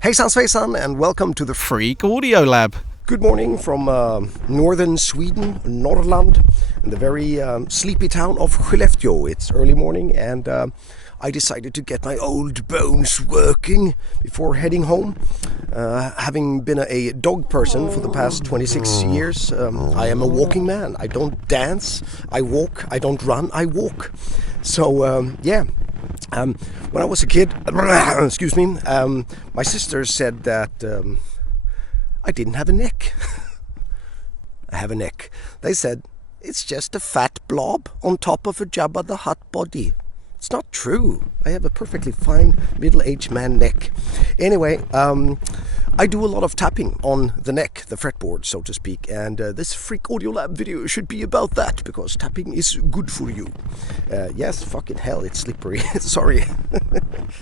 Hejsan svejsan and welcome to the Freak Audio Lab. Good morning from northern Sweden, Norrland, in the very sleepy town of Skellefteå. It's early morning and I decided to get my old bones working before heading home. Having been a dog person for the past 26 years, I am a walking man. I don't dance, I walk. I don't run, I walk. So, when I was a kid, excuse me, my sister said that I didn't have a neck. I have a neck. They said, it's just a fat blob on top of a Jabba the Hutt body. It's not true. I have a perfectly fine middle-aged man neck. Anyway, I do a lot of tapping on the neck, the fretboard, so to speak. And this Freak Audio Lab video should be about that, because tapping is good for you. Yes, fucking hell, it's slippery. Sorry.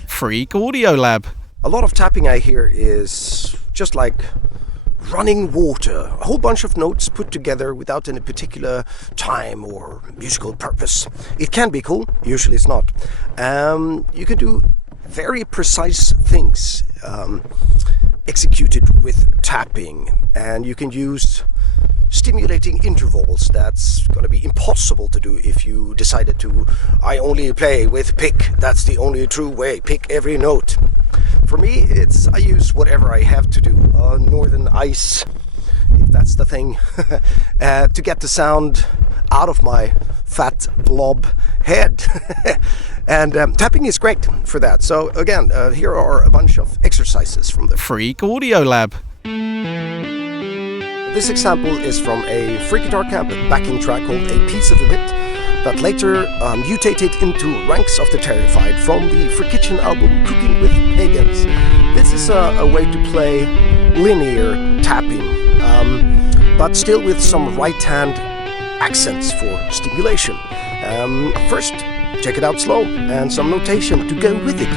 Freak Audio Lab. A lot of tapping I hear is just like running water, a whole bunch of notes put together without any particular time or musical purpose. It can be cool, usually it's not. You can do very precise things executed with tapping, and you can use stimulating intervals. That's going to be impossible to do if you decided to, I only play with pick, that's the only true way, pick every note. For me, I use whatever I have to do, northern ice, if that's the thing, to get the sound out of my fat blob head. And tapping is great for that. So again, here are a bunch of exercises from the Freak Audio Lab. This example is from a Freak Guitar Camp backing track called A Piece of a Bit, that later mutated into Ranks of the Terrified from the Free Kitchen album Cooking with Pagans. This is a way to play linear tapping, but still with some right-hand accents for stimulation. First, check it out slow, and some notation to go with it.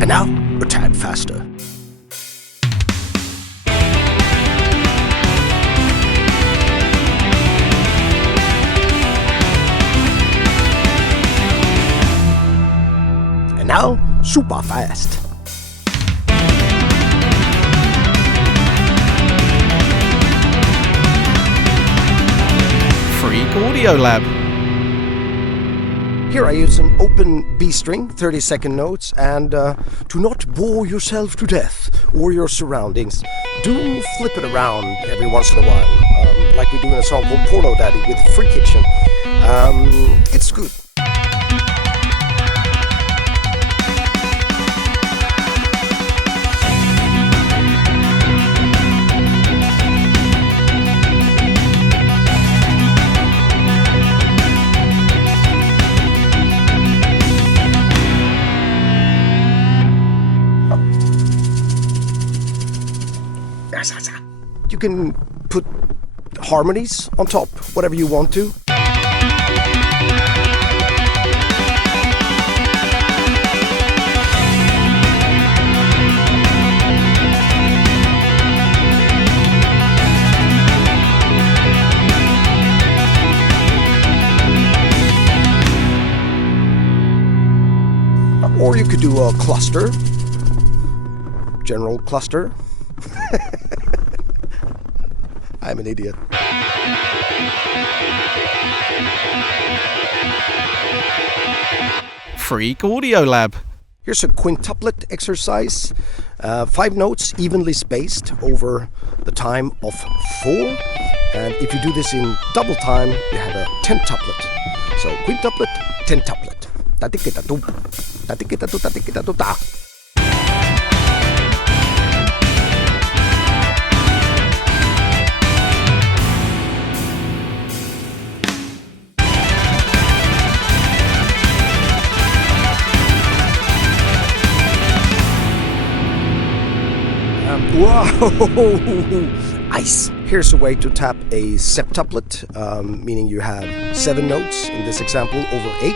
And now, a tad faster. And now, super fast. Freak Audio Lab. Here I use an open B string, 30-second notes, and to not bore yourself to death or your surroundings, do flip it around every once in a while, like we do in a song called Porno Daddy with Free Kitchen. It's good. You can put harmonies on top, whatever you want to. Or you could do a cluster, general cluster. I'm an idiot. Freak Audio Lab. Here's a quintuplet exercise. 5 notes evenly spaced over the time of 4. And if you do this in double time, you have a tentuplet. So quintuplet, tentuplet. Ta-ti-ki-ta-tum, ta-ti-ki-ta-tum, ta-ti-ki-ta-tum-ta. Wow! Ice! Here's a way to tap a septuplet, meaning you have 7 notes, in this example over 8.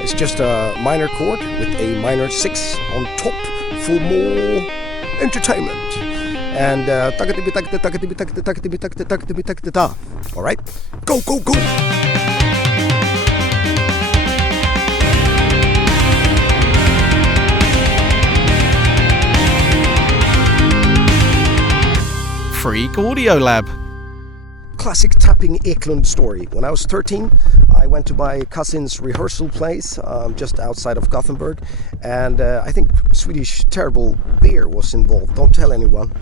It's just a minor chord with a minor 6 on top for more entertainment. And all right, go, go, go. Freak Audio Lab. Classic tapping Eklundh story. When I was 13, I went to my cousin's rehearsal place just outside of Gothenburg, and I think Swedish terrible beer was involved. Don't tell anyone.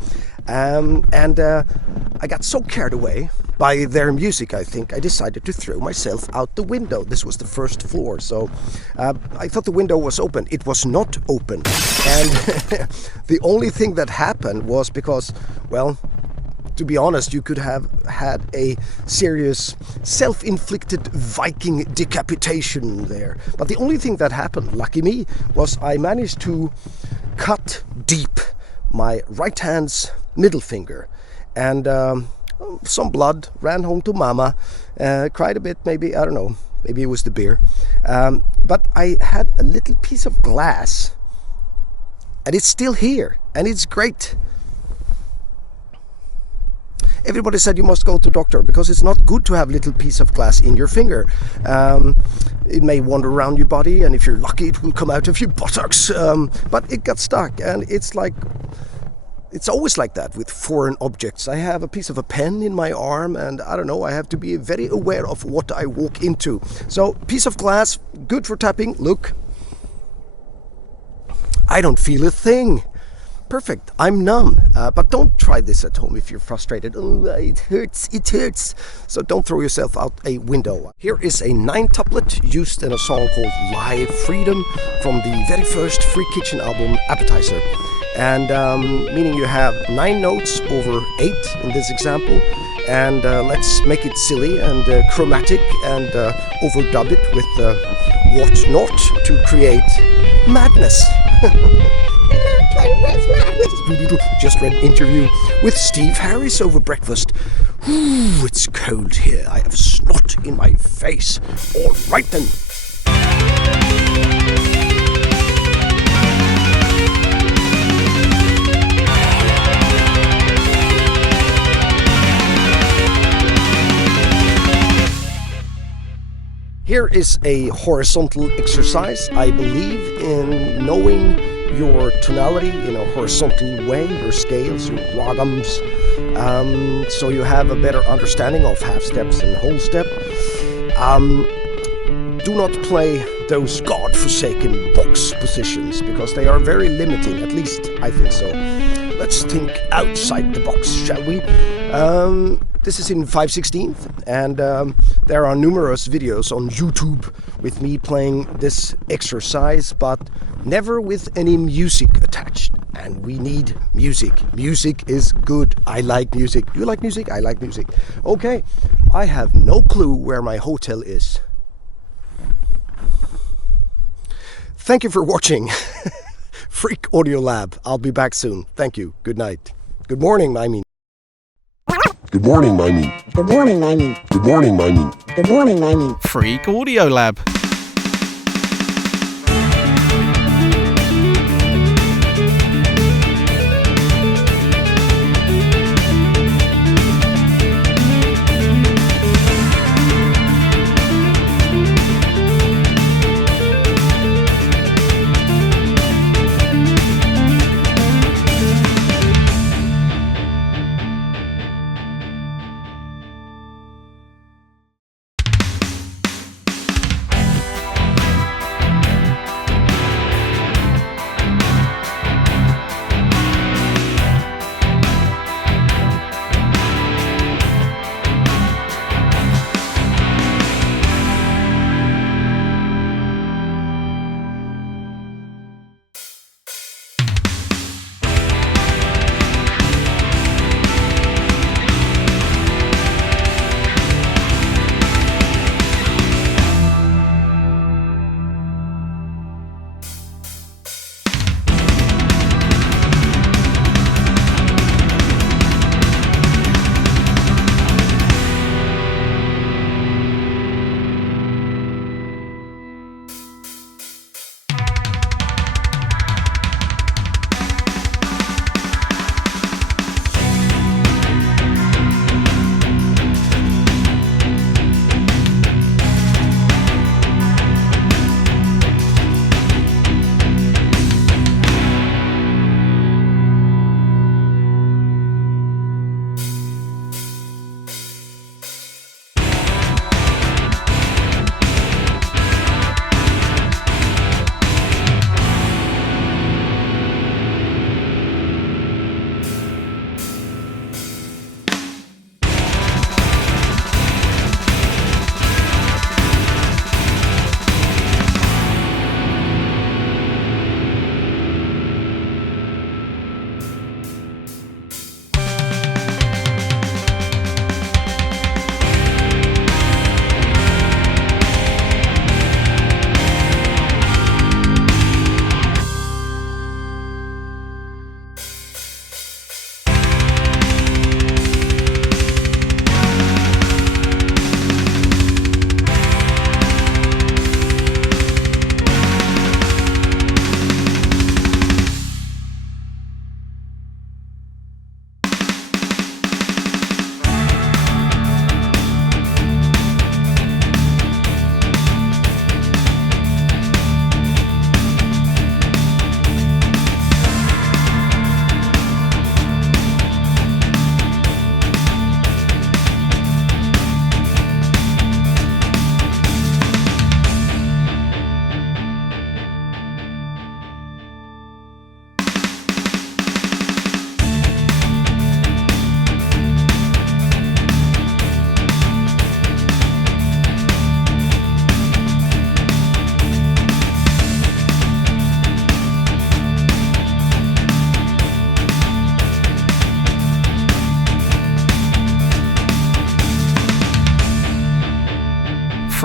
I got so carried away by their music, I think, I decided to throw myself out the window. This was the first floor, so I thought the window was open. It was not open. And the only thing that happened was because, well, to be honest, you could have had a serious self-inflicted Viking decapitation there. But the only thing that happened, lucky me, was I managed to cut deep my right hand's middle finger. And some blood, ran home to mama, cried a bit, maybe, I don't know, maybe it was the beer. But I had a little piece of glass, and it's still here, and it's great. Everybody said you must go to doctor because it's not good to have little piece of glass in your finger. It may wander around your body, and if you're lucky it will come out of your buttocks. But it got stuck, and it's always like that with foreign objects. I have a piece of a pen in my arm, and I don't know, I have to be very aware of what I walk into. So, piece of glass, good for tapping. Look, I don't feel a thing. Perfect, I'm numb. But don't try this at home if you're frustrated. Oh, it hurts, it hurts. So don't throw yourself out a window. Here is a 9-tuplet used in a song called Live Freedom from the very first Free Kitchen album, Appetizer. And meaning you have 9 notes over 8 in this example. And let's make it silly and chromatic and overdub it with whatnot to create madness. Just read an interview with Steve Harris over breakfast. Ooh, it's cold here. I have snot in my face. All right then. Here is a horizontal exercise. I believe in knowing your tonality in a horizontal way, your scales, your ragams, so you have a better understanding of half steps and whole step. Do not play those godforsaken box positions because they are very limiting, at least I think so. Let's think outside the box, shall we? This is in 5/16th, and there are numerous videos on YouTube with me playing this exercise, but never with any music attached. And we need music. Music is good. I like music. Do you like music? I like music. Okay, I have no clue where my hotel is. Thank you for watching Freak Audio Lab. I'll be back soon. Thank you. Good night. Good morning, I mean. Good morning, I mean. Good morning, I mean. Good morning, I mean. Good morning, I mean. Freak Audio Lab.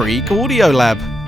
Freak Audio Lab.